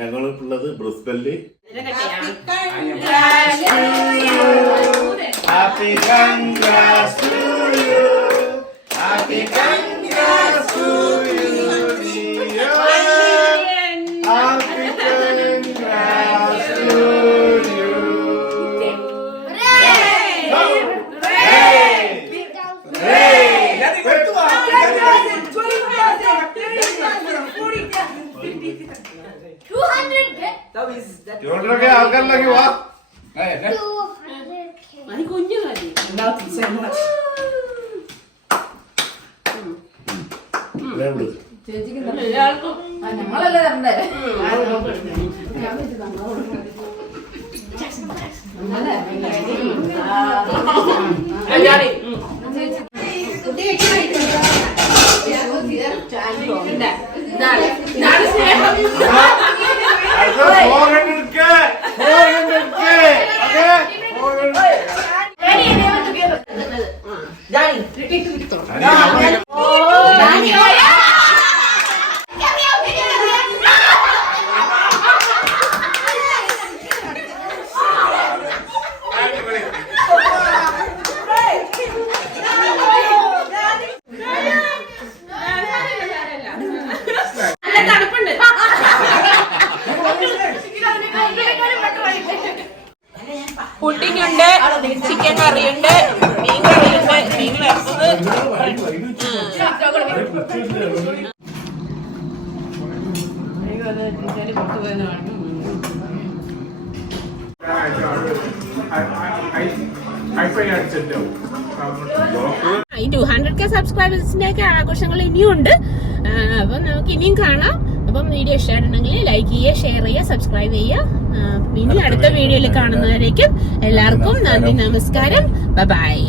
ഞങ്ങൾ ഉള്ളത് ബ്രിസ്ബനില്. Happy congrats to you. Happy congrats to you, dear. Happy congrats to you. ആൾക്കാരിലേക്ക് വാ. കുഞ്ഞു മതി. ഞങ്ങളല്ലേ തരണ്ടേ? പുഡിംഗ് ഉണ്ട്, ചിക്കൻ കറിയുണ്ട്, മീൻ കറിയുണ്ട്, മീൻ വറുത്തത്. ഈ 200K സബ്സ്ക്രൈബേഴ്സിന്റെ ഒക്കെ ആഘോഷങ്ങൾ ഇനിയും ഉണ്ട്. അപ്പം നമുക്ക് ഇനിയും കാണാം. അപ്പം വീഡിയോ ഇഷ്ടമായിട്ടുണ്ടെങ്കിൽ ലൈക്ക് ചെയ്യുക, ഷെയർ ചെയ്യുക, സബ്സ്ക്രൈബ് ചെയ്യുക. ഇനി അടുത്ത വീഡിയോയിൽ കാണുന്നവരേക്കും എല്ലാവർക്കും നന്ദി, നമസ്കാരം, ബൈ.